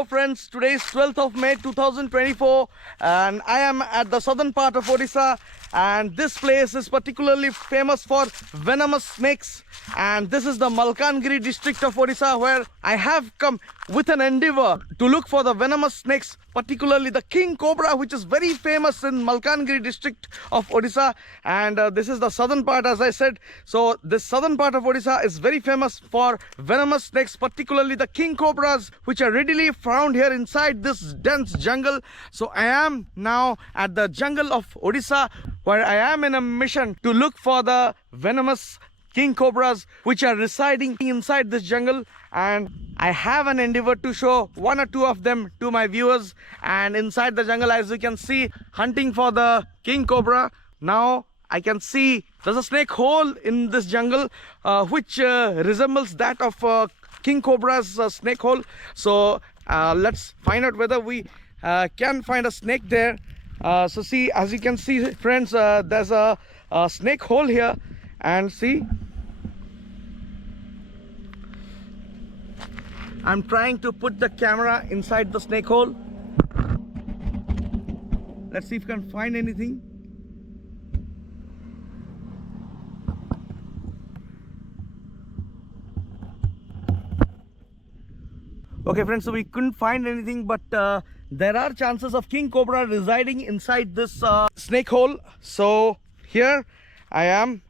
Hello friends, today is 12th of May 2024 and I am at the southern part of Odisha, and this place is particularly famous for venomous snakes, and this is the Malkangiri district of Odisha, where I have come with an endeavor to look for the venomous snakes, particularly the king cobra, which is very famous in Malkangiri district of Odisha. And this is the southern part, as I said. So this southern part of Odisha is very famous for venomous snakes, particularly the king cobras, which are readily found here inside this dense jungle. So I am now at the jungle of Odisha, where I am in a mission to look for the venomous king cobras which are residing inside this jungle, and I have an endeavor to show one or two of them to my viewers. And inside the jungle, as you can see, hunting for the king cobra. Now I can see there's a snake hole in this jungle which resembles that of king cobra's snake hole. So let's find out whether we can find a snake there. So see, as you can see friends, there's a snake hole here, and see, I'm trying to put the camera inside the snake hole. Let's see if we can find anything. Okay friends, so we couldn't find anything, but there are chances of king cobra residing inside this snake hole. So here I am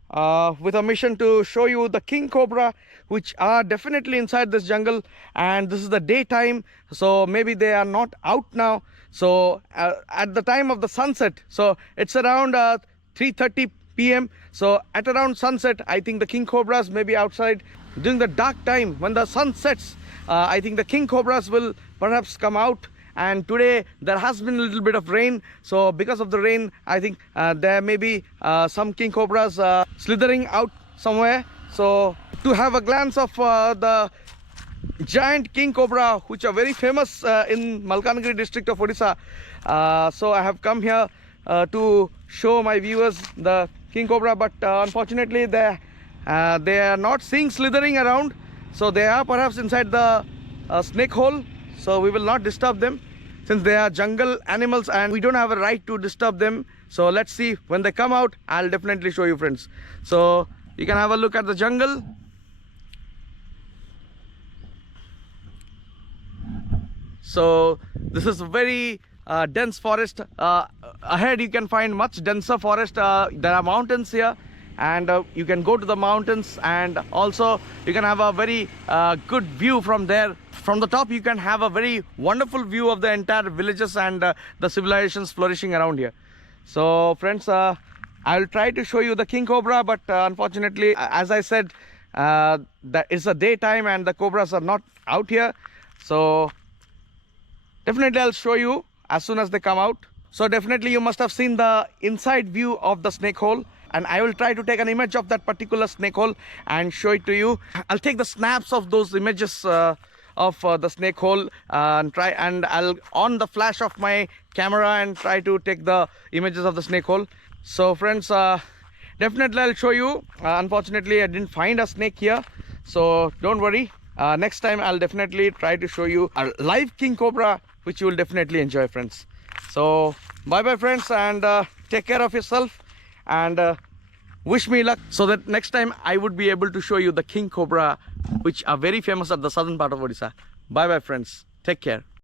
with a mission to show you the king cobra, which are definitely inside this jungle. And this is the daytime, so maybe they are not out now. So at the time of the sunset, so it's around 3:30 p.m. so at around sunset, I think the king cobras may be outside. During the dark time, when the sun sets, I think the king cobras will perhaps come out. And today there has been a little bit of rain, so because of the rain, I think there may be some king cobras slithering out somewhere. So to have a glance of the giant king cobra, which are very famous in Malkangiri district of Odisha, so I have come here to show my viewers the king cobra. But unfortunately they are not seen slithering around, so they are perhaps inside the snake hole. So we will not disturb them, since they are jungle animals and we don't have a right to disturb them. So let's see, when they come out, I'll definitely show you friends. So you can have a look at the jungle. So this is a very dense forest. Ahead you can find much denser forest. There are mountains here, and you can go to the mountains, and also you can have a very good view from there. From the top you can have a very wonderful view of the entire villages and the civilizations flourishing around here. So friends, I'll try to show you the king cobra, but unfortunately, as I said, that it's a daytime and the cobras are not out here. So definitely I'll show you as soon as they come out. So definitely you must have seen the inside view of the snake hole, and I will try to take an image of that particular snake hole and show it to you. I'll take the snaps of those images of the snake hole and I'll on the flash of my camera and try to take the images of the snake hole. So friends, definitely I'll show you. Unfortunately I didn't find a snake here, so don't worry. Next time I'll definitely try to show you a live king cobra, which you will definitely enjoy friends. So bye bye friends, and take care of yourself, and wish me luck, so that next time I would be able to show you the king cobra, which are very famous at the southern part of Odisha. Bye bye friends, take care.